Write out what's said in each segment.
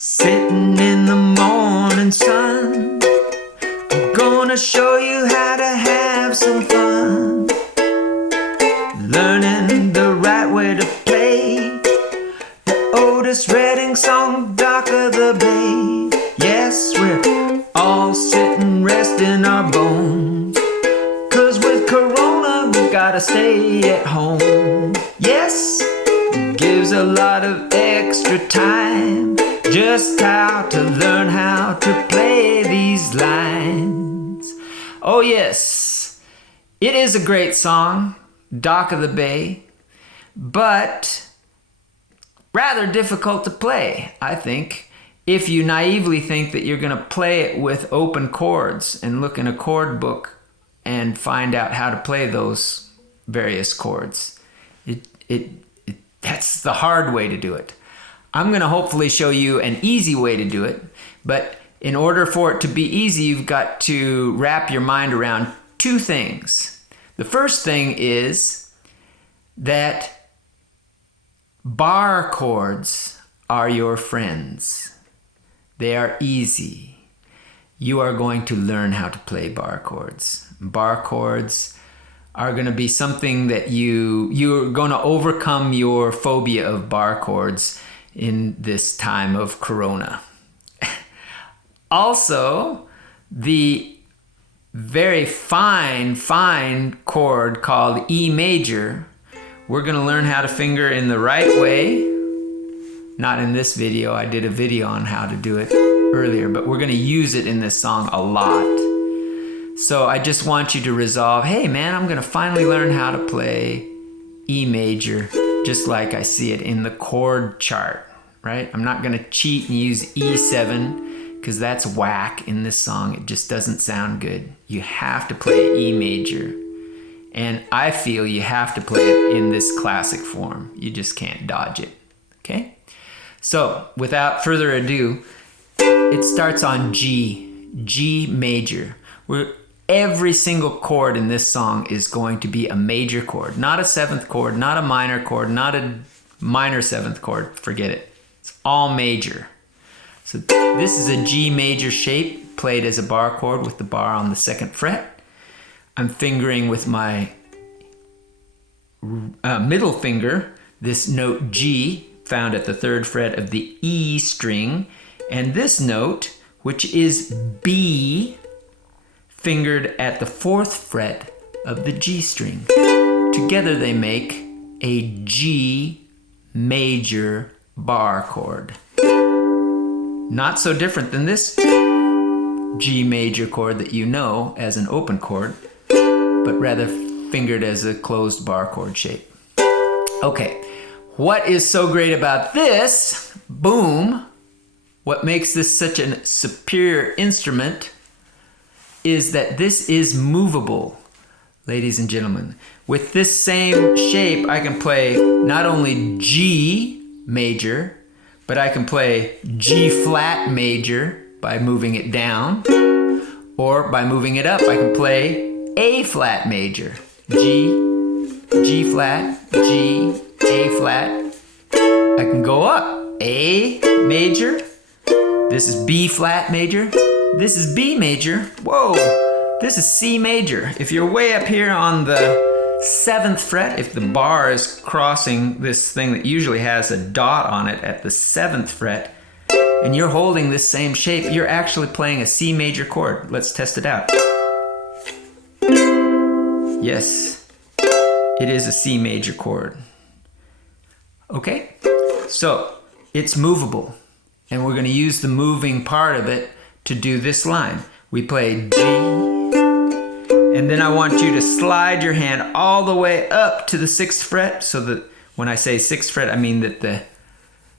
Sitting in the morning sun, I'm gonna show you how to have some fun. Learning the right way to play the Otis Redding song, Dock of the Bay. Yes, we're all sitting resting our bones, 'cause with Corona we gotta stay at home. Yes, it gives a lot of extra time just how to learn how to play these lines. Oh yes, it is a great song, Dock of the Bay, but rather difficult to play, I think, if you naively think that you're going to play it with open chords and look in a chord book and find out how to play those various chords. That's the hard way to do it. I'm going to hopefully show you an easy way to do it, but in order for it to be easy, you've got to wrap your mind around two things. The first thing is that bar chords are your friends. They are easy. You are going to learn how to play bar chords. Bar chords are going to be something that you're going to overcome your phobia of bar chords in this time of Corona. Also, the very fine chord called E major, we're going to learn how to finger in the right way. Not in this video, I did a video on how to do it earlier, but we're going to use it in this song a lot. So I just want you to resolve, hey man, I'm going to finally learn how to play E major just like I see it in the chord chart, right? I'm not going to cheat and use E7 because that's whack in this song. It just doesn't sound good. You have to play E major. And I feel you have to play it in this classic form. You just can't dodge it, okay? So without further ado, it starts on G major. Every single chord in this song is going to be a major chord, not a seventh chord, not a minor chord, not a minor seventh chord. Forget it. It's all major. So this is a G major shape played as a bar chord with the bar on the 2nd fret. I'm fingering with my middle finger this note G found at the 3rd fret of the E string, and this note, which is B, fingered at the 4th fret of the G string. Together they make a G major bar chord. Not so different than this G major chord that you know as an open chord, but rather fingered as a closed bar chord shape. Okay, what is so great about this? Boom! What makes this such a superior instrument is that this is movable, ladies and gentlemen. With this same shape, I can play not only G major, but I can play G flat major by moving it down, or by moving it up, I can play A flat major. G flat, G, A flat. I can go up, A major. This is B flat major. This is B major. Whoa, this is C major. If you're way up here on the 7th fret, if the bar is crossing this thing that usually has a dot on it at the 7th fret, and you're holding this same shape, you're actually playing a C major chord. Let's test it out. Yes, it is a C major chord. Okay, so it's movable, and we're going to use the moving part of it to do this line. We play G, and then I want you to slide your hand all the way up to the 6th fret, so that when I say 6th fret, I mean that the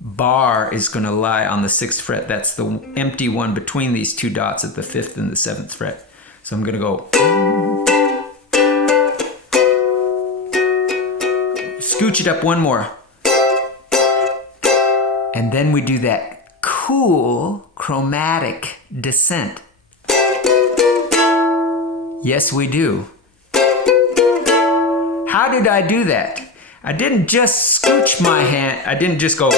bar is going to lie on the 6th fret. That's the empty one between these two dots at the 5th and the 7th fret. So I'm going to go. Scooch it up one more. And then we do that cool chromatic descent. Yes, we do. How did I do that? I didn't just scooch my hand. I didn't just go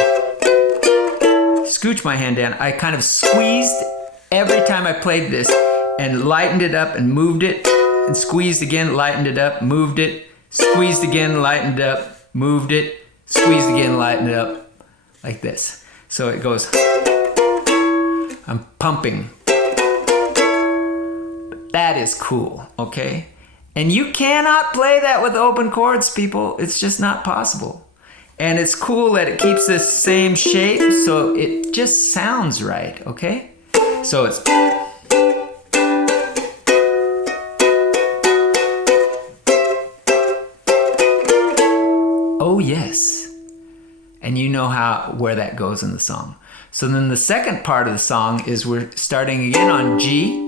scooch my hand down, I kind of squeezed every time I played this and lightened it up and moved it and squeezed again, lightened it up, moved it, squeezed again, lightened it up, moved it, squeezed again, lightened it up, like this. So it goes, I'm pumping. That is cool, okay? And you cannot play that with open chords, people. It's just not possible. And it's cool that it keeps this same shape, so it just sounds right, okay? So it's... Oh, yes. And you know where that goes in the song. So then the second part of the song is we're starting again on G.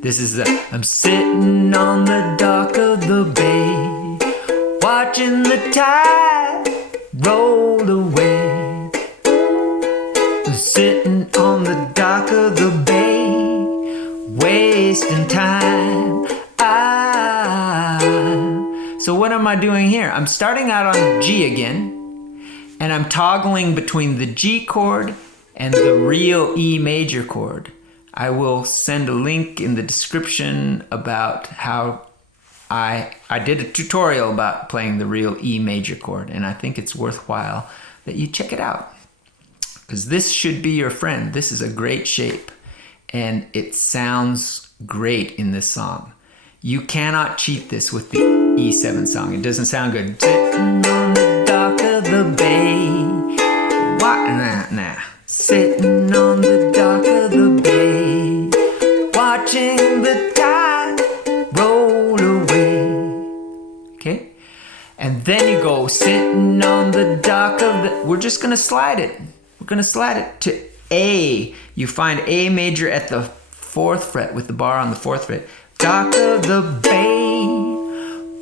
This is the, I'm sitting on the dock of the bay, watching the tide roll away. I'm sitting on the dock of the bay, wasting time. So what am I doing here? I'm starting out on G again, and I'm toggling between the G chord and the real E major chord. I will send a link in the description about how I did a tutorial about playing the real E major chord, and I think it's worthwhile that you check it out, because this should be your friend. This is a great shape, and it sounds great in this song. You cannot cheat this with the E7 song. It doesn't sound good. Sitting on the dock of the bay. What? Nah. Sitting on the dock of the bay, watching the tide roll away. Okay? And then you go sitting on the dock of the... We're just going to slide it. We're going to slide it to A. You find A major at the 4th fret with the bar on the 4th fret. Dock of the bay,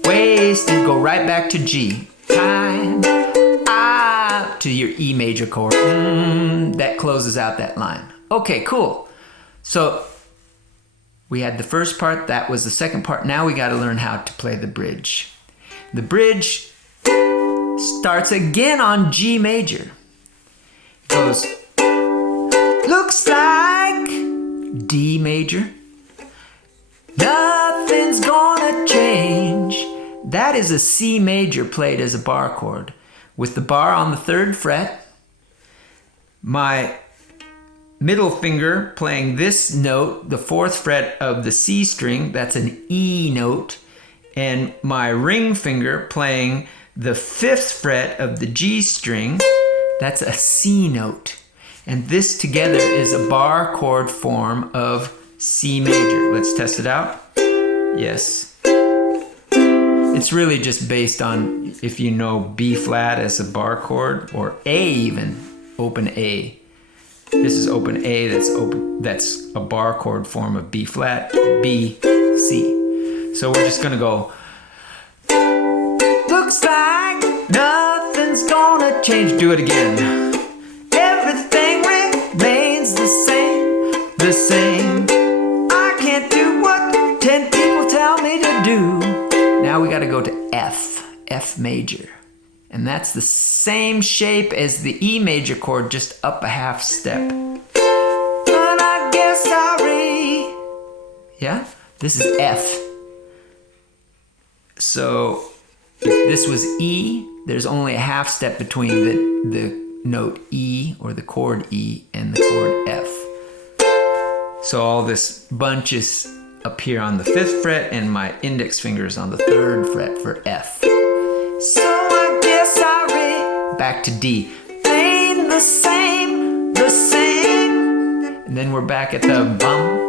wasted. Go right back to G. Time. To your E major chord. That closes out that line. Okay, cool. So we had the first part, that was the second part. Now we got to learn how to play the bridge. The bridge starts again on G major. It goes, looks like D major. Nothing's gonna change. That is a C major played as a bar chord, with the bar on the 3rd fret, my middle finger playing this note, the 4th fret of the C string, that's an E note, and my ring finger playing the 5th fret of the G string, that's a C note. And this together is a bar chord form of C major. Let's test it out. Yes. It's really just based on if you know B flat as a bar chord, or A even, open A. This is open A, that's a bar chord form of B flat, B, C. So we're just gonna go, looks like nothing's gonna change. Do it again. Everything remains the same. I can't do what 10 people tell me to do. Now we got to go to F major. And that's the same shape as the E major chord, just up a half step. But I guess sorry. Yeah? This is F. So if this was E, there's only a half step between the note E, or the chord E, and the chord F. So all this bunch is up here on the 5th fret, and my index finger is on the 3rd fret for F. So I guess I'll back to D. Ain't the same. And then we're back at the bum.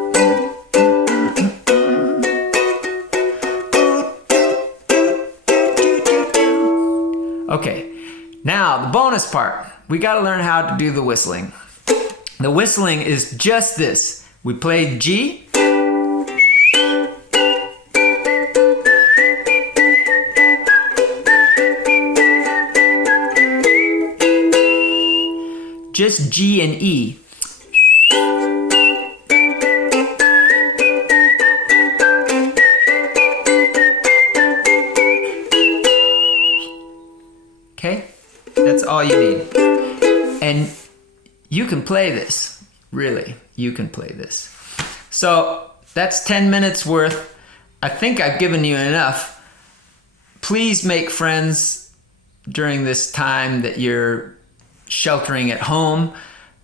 Okay, now the bonus part. We gotta learn how to do the whistling. The whistling is just this. We played G. Just G and E. Okay? That's all you need. And you can play this. Really, you can play this. So that's 10 minutes worth. I think I've given you enough. Please make friends during this time that you're sheltering at home.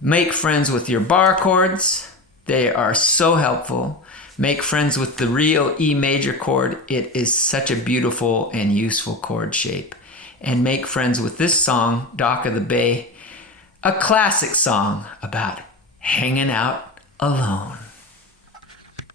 Make friends with your bar chords. They are so helpful. Make friends with the real E major chord. It is such a beautiful and useful chord shape. And make friends with this song, Dock of the Bay, a classic song about hanging out alone.